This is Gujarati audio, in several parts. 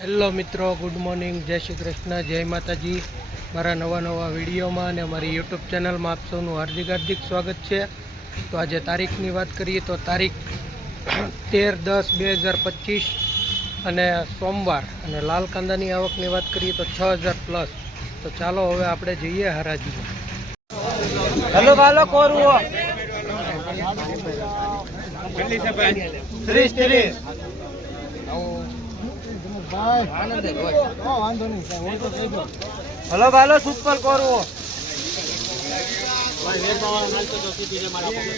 હેલો મિત્રો, ગુડ મોર્નિંગ, જય શ્રી કૃષ્ણ, જય માતાજી। મારા નવા વિડીયોમાં અને અમારી યુટ્યુબ ચેનલમાં આપ સૌનું હાર્દિક સ્વાગત છે। તો આજે તારીખની વાત કરીએ તો તારીખ 13/10/2025 અને સોમવાર, અને લાલ કાંદાની આવકની વાત કરીએ તો 6000+। તો ચાલો હવે આપણે જઈએ હરાજીમાં। હેલો ભાલો કોરુઓ 30 હલો ભાલો સુપર કરવો ₹132।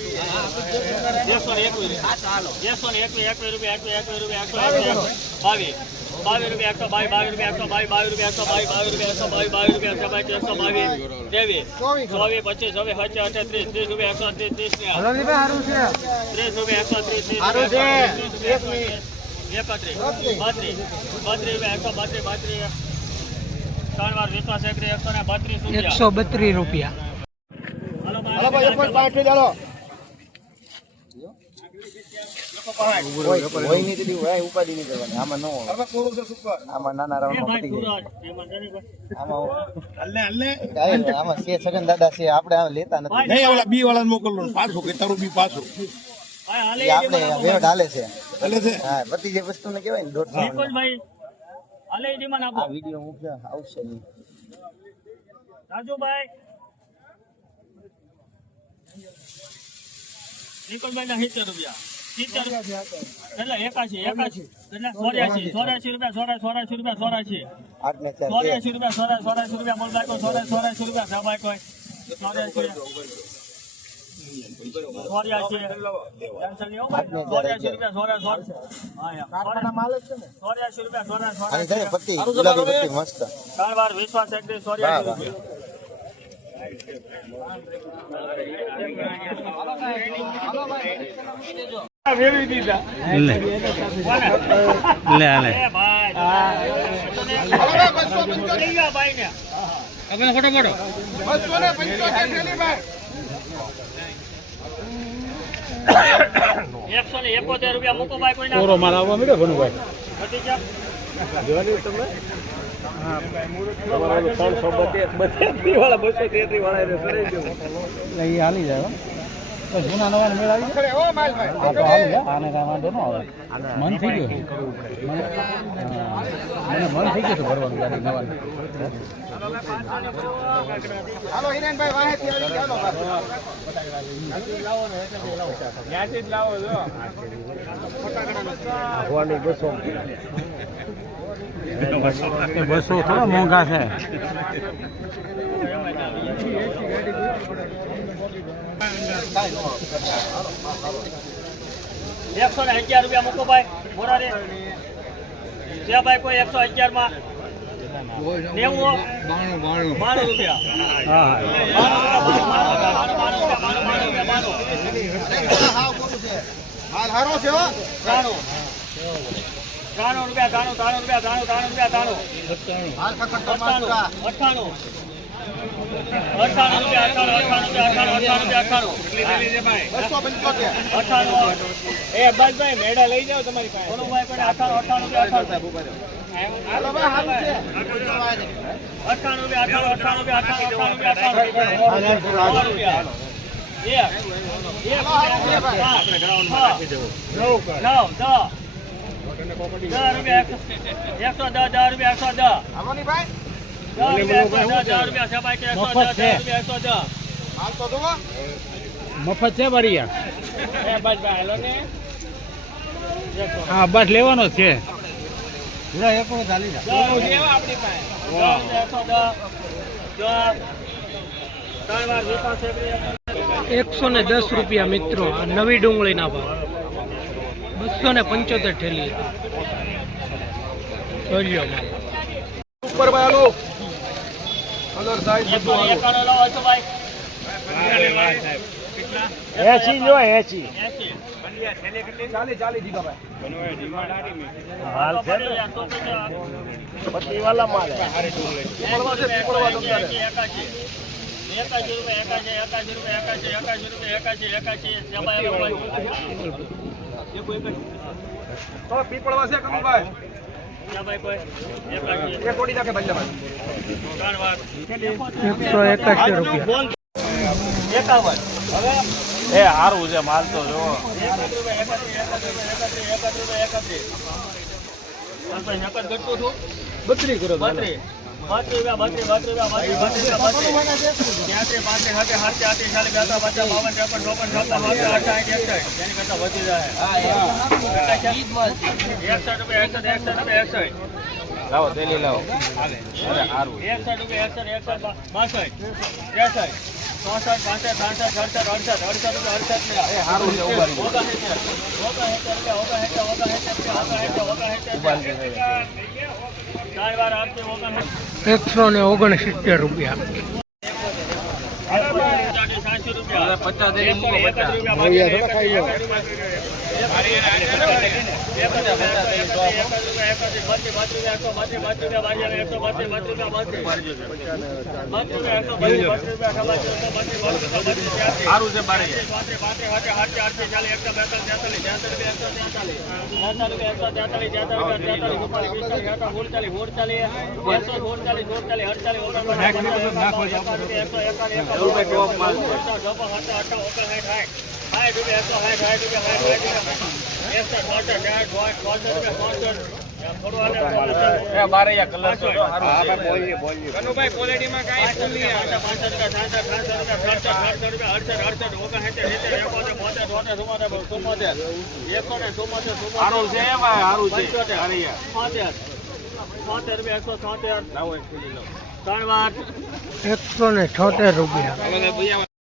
દાદા છે આપડે લેતા નથી બી વાળા મોકલો પાછું કે તારું બી પાછું આપણે વેડ હાલે છે હા બધી જે વસ્તુ ને કેવાય ને 150 આ વિડિયો મૂક્યો આવશે નહીં રાજુભાઈ નિકોલભાઈ ના ₹70 એટલે 81 એટલે 84 રૂપિયા 84 બોલભાઈ કો 84 રૂપિયા સાબાઈ કોઈ 171 રૂપિયા મૂકો ભાઈ કોઈ ના મારા આવવા મળ્યો ભનુભાઈ તમે હા 332 વાળા 233 વાળા એ હાલી જાય જૂના નવા મેળ આવી જાય ઓ માલભાઈ આ તો હાલી જાય આને કામ વાંધો ન આવે મન થઈ ગયું મને મન થઈ ગયું ભરવાનું ગાડી નવા હાલો હિરેનભાઈ વાહેથી આવી ચાલો ત્યાંથી જ લાવો જો ભવાની 200 થોડા મોંઘા છે 111 રૂપિયા મૂકો ભાઈ મોરા રે જે ભાઈ કોઈ 111 માં 92 રૂપિયા હા માલ હારો છે હો 93 રૂપિયા 93 રૂપિયા હાલ ફક્ત 98 એ અબ્બાસભાઈ મેડા લઈ જાઓ તમારી મફત છે બરિયા હા બસ લેવાનો છે 110 રૂપિયા મિત્રો। આ નવી ડુંગળીના ભાવ 275 ઠેલી જોજો ઉપર ભાઈ કલર સાઈઝ બધું ભાઈ 80 જો 80 40 દીધા ભાઈ હાલ છે પતિ વાલા માલ પડવા છે પડવા તમને 81 તો પીપળવા છે કમલભાઈ ₹181 એ સારું છે માલ તો જો બત્રી કરો લાવો તેલી લાવો અરે સારું સારું છે ₹169 50 તેલી મૂકો 50 સારું છે બારે બારે કલર તો સારું કનુભાઈ ક્વોલિટીમાં કાંઈ ફૂલ નહીં સારું છે સારું છે ₹176